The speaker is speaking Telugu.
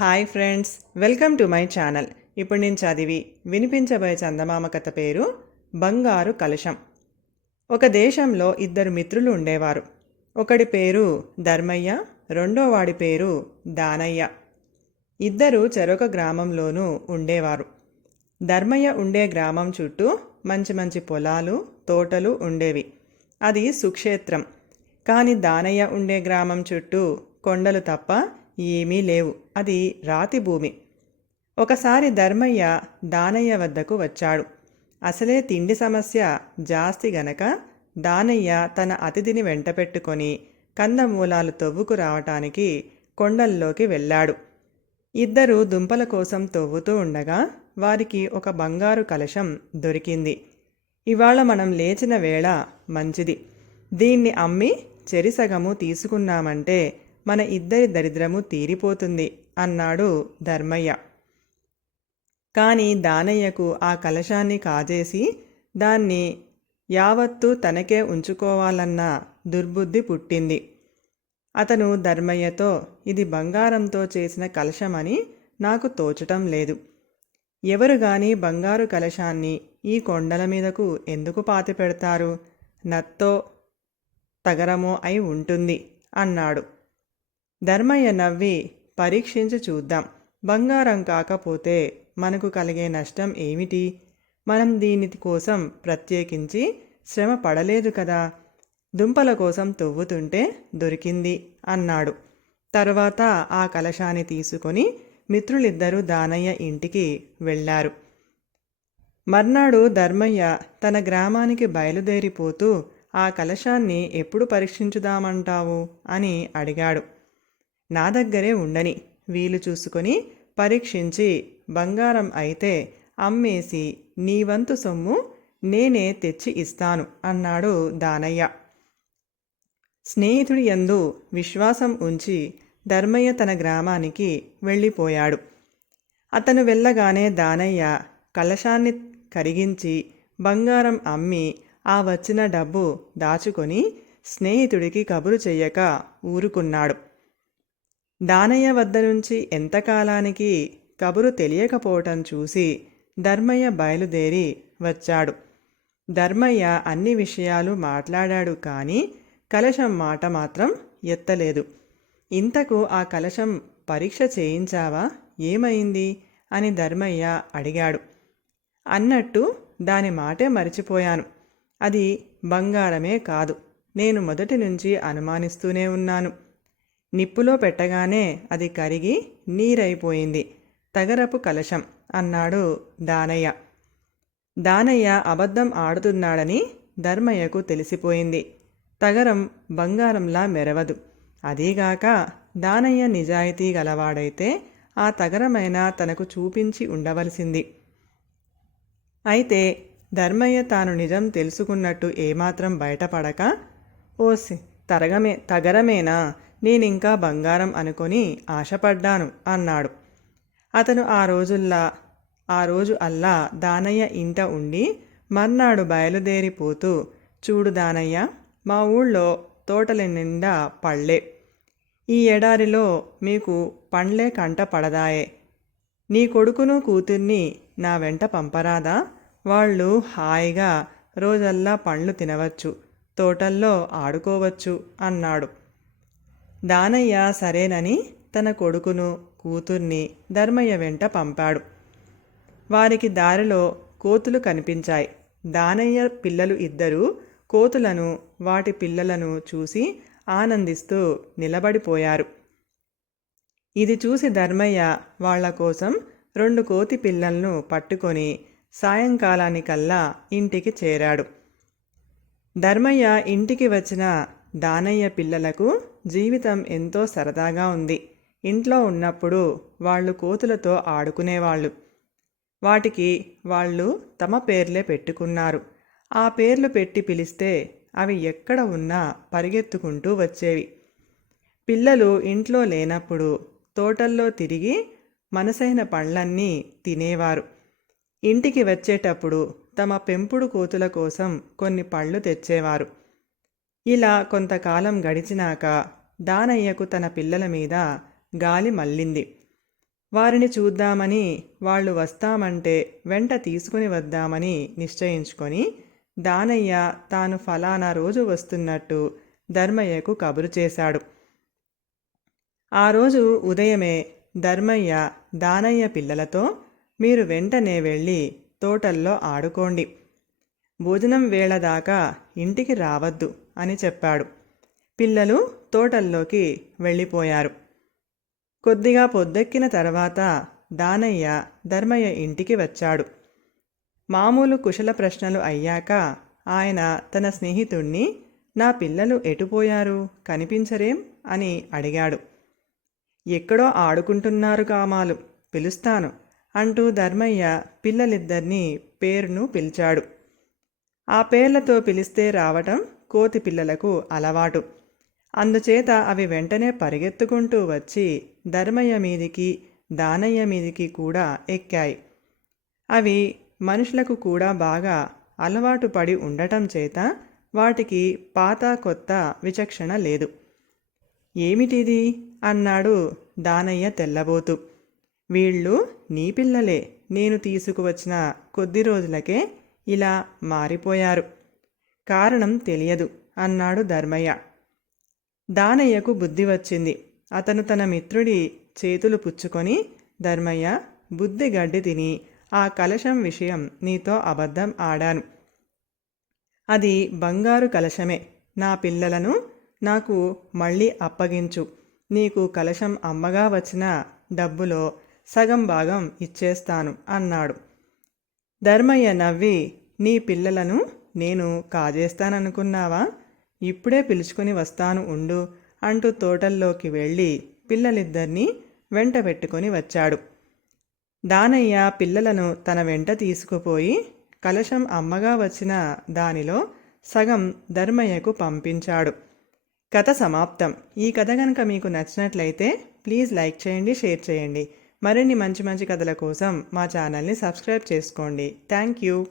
Hi friends welcome to my channel. ఇప్పుడు నేను చదివి వినిపించబోయే చందమామ కథ పేరు బంగారు కలశం. ఒక దేశంలో ఇద్దరు మిత్రులు ఉండేవారు. ఒకడి పేరు ధర్మయ్య రెండో వాడి పేరు దానయ్య. ఇద్దరు చెరొక గ్రామంలోనూ ఉండేవారు. ధర్మయ్య ఉండే గ్రామం చుట్టూ మంచి మంచి పొలాలు తోటలు ఉండేవి. అది సుక్షేత్రం. కానీ దానయ్య ఉండే గ్రామం చుట్టూ కొండలు తప్ప ఏమీ లేవు. అది రాతి భూమి. ఒకసారి ధర్మయ్య దానయ్య వద్దకు వచ్చాడు. అసలే తిండి సమస్య జాస్తి గనక దానయ్య తన అతిథిని వెంటపెట్టుకొని కందమూలాలు తవ్వుకు రావటానికి కొండల్లోకి వెళ్ళాడు. ఇద్దరు దుంపల కోసం తవ్వుతూ ఉండగా వారికి ఒక బంగారు కలశం దొరికింది. ఇవాళ మనం లేచిన వేళ మంచిది. దీన్ని అమ్మి చెరిసగము తీసుకున్నామంటే మన ఇద్దరి దరిద్రము తీరిపోతుంది అన్నాడు ధర్మయ్య. కానీ దానయ్యకు ఆ కలశాన్ని కాజేసి దాన్ని యావత్తు తనకే ఉంచుకోవాలన్న దుర్బుద్ధి పుట్టింది. అతను ధర్మయ్యతో ఇది బంగారంతో చేసిన కలశమని నాకు తోచటం లేదు. ఎవరు గాని బంగారు కలశాన్ని ఈ కొండల మీదకు ఎందుకు పాతి పెడతారు నత్తో తగరమో అయి ఉంటుంది అన్నాడు. ధర్మయ్య నవ్వి పరీక్షించి చూద్దాం. బంగారం కాకపోతే మనకు కలిగే నష్టం ఏమిటి? మనం దీని కోసం ప్రత్యేకించి శ్రమ పడలేదు కదా. దుంపల కోసం తవ్వుతుంటే దొరికింది అన్నాడు. తర్వాత ఆ కలశాన్ని తీసుకొని మిత్రులిద్దరూ దానయ్య ఇంటికి వెళ్ళారు. మర్నాడు ధర్మయ్య తన గ్రామానికి బయలుదేరిపోతూ ఆ కలశాన్ని ఎప్పుడు పరీక్షించుదామంటావు? అని అడిగాడు. నా దగ్గరే ఉండని. వీలు చూసుకొని పరీక్షించి బంగారం అయితే అమ్మేసి నీ వంతు సొమ్ము నేనే తెచ్చి ఇస్తాను అన్నాడు దానయ్య. స్నేహితుడి యందు విశ్వాసం ఉంచి ధర్మయ్య తన గ్రామానికి వెళ్ళిపోయాడు. అతను వెళ్ళగానే దానయ్య కలశాన్ని కరిగించి బంగారం అమ్మి ఆ వచ్చిన డబ్బు దాచుకొని స్నేహితుడికి కబురు చెయ్యక ఊరుకున్నాడు. దానయ్య వద్ద నుంచి ఎంతకాలానికి కబురు తెలియకపోవటం చూసి ధర్మయ్య బయలుదేరి వచ్చాడు. ధర్మయ్య అన్ని విషయాలు మాట్లాడాడు కానీ కలశం మాట మాత్రం ఎత్తలేదు. ఇంతకు ఆ కలశం పరీక్ష చేయించావా? ఏమైంది? అని ధర్మయ్య అడిగాడు. అన్నట్టు దాని మాటే మరిచిపోయాను. అది బంగారమే కాదు. నేను మొదటి నుంచి అనుమానిస్తూనే ఉన్నాను. నిప్పులో పెట్టగానే అది కరిగి నీరైపోయింది. తగరపు కలశం అన్నాడు దానయ్య. దానయ్య అబద్ధం ఆడుతున్నాడని ధర్మయ్యకు తెలిసిపోయింది. తగరం బంగారంలా మెరవదు. అదీగాక దానయ్య నిజాయితీ గలవాడైతే ఆ తగరమైన తనకు చూపించి ఉండవలసింది. అయితే ధర్మయ్య తాను నిజం తెలుసుకున్నట్టు ఏమాత్రం బయటపడక ఓసి తరగమే తగరమేనా నేనింకా బంగారం అనుకొని ఆశపడ్డాను అన్నాడు. అతను ఆ రోజుల్లా ఆ రోజు అల్లా దానయ్య ఇంట ఉండి మర్నాడు బయలుదేరిపోతూ చూడు దానయ్య మా ఊళ్ళో తోటల నిండా పళ్ళే. ఈ ఎడారిలో మీకు పండ్లే కంట పడదాయే. నీ కొడుకును కూతుర్ని నా వెంట పంపరాదా? వాళ్ళు హాయిగా రోజల్లా పండ్లు తినవచ్చు తోటల్లో ఆడుకోవచ్చు అన్నాడు. దానయ్య సరేనని తన కొడుకును కూతుర్ని ధర్మయ్య వెంట పంపాడు. వారికి దారిలో కోతులు కనిపించాయి. దానయ్య పిల్లలు ఇద్దరూ కోతులను వాటి పిల్లలను చూసి ఆనందిస్తూ నిలబడిపోయారు. ఇది చూసి ధర్మయ్య వాళ్ళ కోసం రెండు కోతి పిల్లలను పట్టుకొని సాయంకాలానికల్లా ఇంటికి చేరాడు. ధర్మయ్య ఇంటికి వచ్చిన దానయ్య పిల్లలకు జీవితం ఎంతో సరదాగా ఉంది. ఇంట్లో ఉన్నప్పుడు వాళ్ళు కోతులతో ఆడుకునేవాళ్ళు. వాటికి వాళ్ళు తమ పేర్లే పెట్టుకున్నారు. ఆ పేర్లు పెట్టి పిలిస్తే అవి ఎక్కడ ఉన్నా పరిగెత్తుకుంటూ వచ్చేవి. పిల్లలు ఇంట్లో లేనప్పుడు తోటల్లో తిరిగి మనసైన పళ్ళన్నీ తినేవారు. ఇంటికి వచ్చేటప్పుడు తమ పెంపుడు కోతుల కోసం కొన్ని పళ్ళు తెచ్చేవారు. ఇలా కొంతకాలం గడిచినాక దానయ్యకు తన పిల్లల మీద గాలి మళ్ళింది. వారిని చూద్దామని వాళ్ళు వస్తామంటే వెంట తీసుకుని వద్దామని నిశ్చయించుకొని దానయ్య తాను ఫలానా రోజు వస్తున్నట్టు ధర్మయ్యకు కబురు చేశాడు. ఆ రోజు ఉదయమే ధర్మయ్య దానయ్య పిల్లలతో మీరు వెంటనే వెళ్ళి తోటల్లో ఆడుకోండి. భోజనం వేళ దాకా ఇంటికి రావద్దు అని చెప్పాడు. పిల్లలు తోటల్లోకి వెళ్ళిపోయారు. కొద్దిగా పొద్దెక్కిన తర్వాత దానయ్య ధర్మయ్య ఇంటికి వచ్చాడు. మామూలు కుశల ప్రశ్నలు అయ్యాక ఆయన తన స్నేహితుణ్ణి నా పిల్లలు ఎటుపోయారు కనిపించరేం? అని అడిగాడు. ఎక్కడో ఆడుకుంటున్నారు కామాలు పిలుస్తాను అంటూ ధర్మయ్య పిల్లలిద్దరినీ పేరును పిలిచాడు. ఆ పేర్లతో పిలిస్తే రావటం కోతి పిల్లలకు అలవాటు. అందుచేత అవి వెంటనే పరిగెత్తుకుంటూ వచ్చి ధర్మయ్య మీదికి దానయ్య మీదికి కూడా ఎక్కాయి. అవి మనుషులకు కూడా బాగా అలవాటు పడి ఉండటం చేత వాటికి పాత కొత్త విచక్షణ లేదు. ఏమిటిది? అన్నాడు దానయ్య తెల్లబోతూ. వీళ్ళు నీ పిల్లలే నేను తీసుకువచ్చిన కొద్ది రోజులకే ఇలా మారిపోయారు. కారణం తెలియదు అన్నాడు ధర్మయ్య. దానయ్యకు బుద్ధి వచ్చింది. అతను తన మిత్రుడి చేతులు పుచ్చుకొని ధర్మయ్య బుద్ధి గడ్డి తిని ఆ కలశం విషయం నీతో అబద్ధం ఆడాను. అది బంగారు కలశమే. నా పిల్లలను నాకు మళ్ళీ అప్పగించు. నీకు కలశం అమ్మగా వచ్చిన డబ్బులో సగం భాగం ఇచ్చేస్తాను అన్నాడు. ధర్మయ్య నవ్వి నీ పిల్లలను నేను కాజేస్తాననుకున్నావా? ఇప్పుడే పిలుచుకుని వస్తాను ఉండు అంటూ తోటల్లోకి వెళ్ళి పిల్లలిద్దరినీ వెంట పెట్టుకొని వచ్చాడు. దానయ్య పిల్లలను తన వెంట తీసుకుపోయి కలశం అమ్మగా వచ్చిన దానిలో సగం ధర్మయ్యకు పంపించాడు. కథ సమాప్తం. ఈ కథ కనుక మీకు నచ్చినట్లయితే ప్లీజ్ లైక్ చేయండి షేర్ చేయండి. మరిన్ని మంచి మంచి కథల కోసం మా ఛానల్ని సబ్స్క్రైబ్ చేసుకోండి. Thank you.